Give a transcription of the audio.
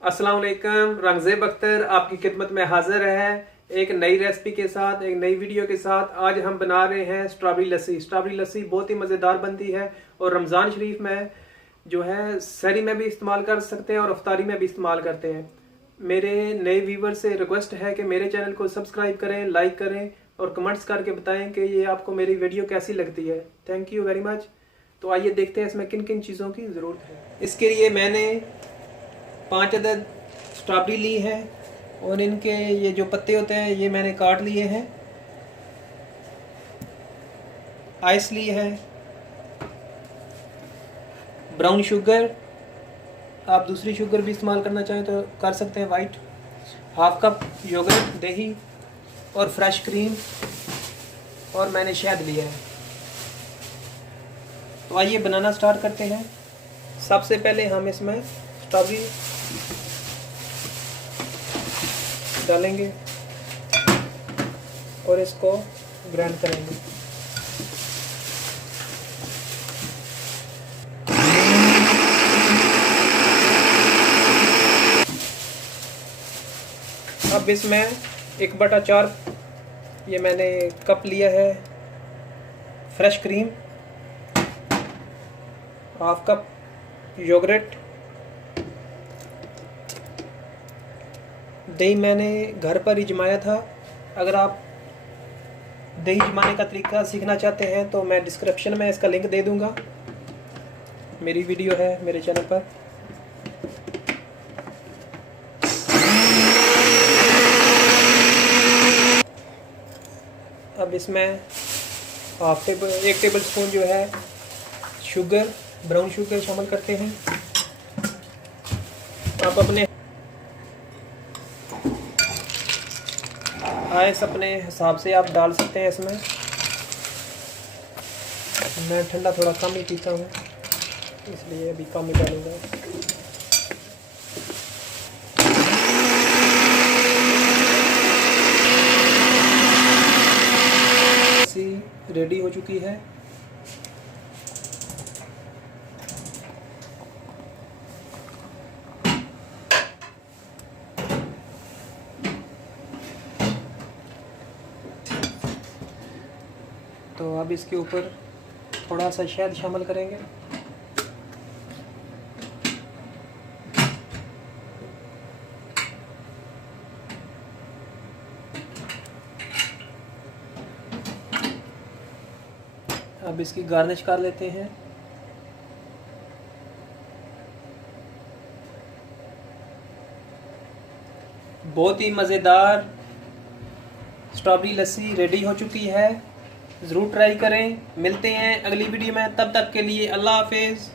अस्सलाम वालेकुम। रंगज़ेब अख्तर आपकी खिदमत में हाजिर है एक नई रेसिपी के साथ, एक नई वीडियो के साथ। आज हम बना रहे हैं स्ट्रॉबेरी लस्सी। स्ट्रॉबेरी लस्सी बहुत ही मज़ेदार बनती है और रमज़ान शरीफ में जो है सहरी में भी इस्तेमाल कर सकते हैं और अफ्तारी में भी इस्तेमाल करते हैं। मेरे नए व्यूवर से रिक्वेस्ट है कि मेरे चैनल को सब्सक्राइब करें, लाइक करें और कमेंट्स करके बताएं कि ये आपको मेरी वीडियो कैसी लगती है। Thank you very much. तो आइए देखते हैं इसमें किन किन चीज़ों की ज़रूरत है। इसके लिए मैंने 5 अदद स्ट्रॉबेरी ली है और इनके ये जो पत्ते होते हैं ये मैंने काट लिए हैं। आइस ली है, ब्राउन शुगर, आप दूसरी शुगर भी इस्तेमाल करना चाहें तो कर सकते हैं, वाइट। हाफ कप योगर्ट, दही और फ्रेश क्रीम, और मैंने शहद लिया है। तो आइए बनाना स्टार्ट करते हैं। सबसे पहले हम इसमें स्ट्रॉबेरी डालेंगे और इसको ग्राइंड करेंगे। अब इसमें 1/4 ये मैंने कप लिया है fresh cream, half cup yogurt, दही मैंने घर पर ही जमाया था। अगर आप दही जमाने का तरीका सीखना चाहते हैं तो मैं डिस्क्रिप्शन में इसका लिंक दे दूंगा, मेरी वीडियो है मेरे चैनल पर। अब इसमें 1 टेबल स्पून जो है शुगर, ब्राउन शुगर शामिल करते हैं। आप अपने आइस अपने हिसाब से आप डाल सकते हैं इसमें। मैं ठंडा थोड़ा कम ही पीता हूँ इसलिए अभी कम ही डालूंगा। लस्सी रेडी हो चुकी है। तो अब इसके ऊपर थोड़ा सा शहद शामिल करेंगे। अब इसकी गार्निश कर लेते हैं। बहुत ही मज़ेदार स्ट्रॉबेरी लस्सी रेडी हो चुकी है। ज़रूर ट्राई करें। मिलते हैं अगली वीडियो में, तब तक के लिए अल्लाह हाफिज़।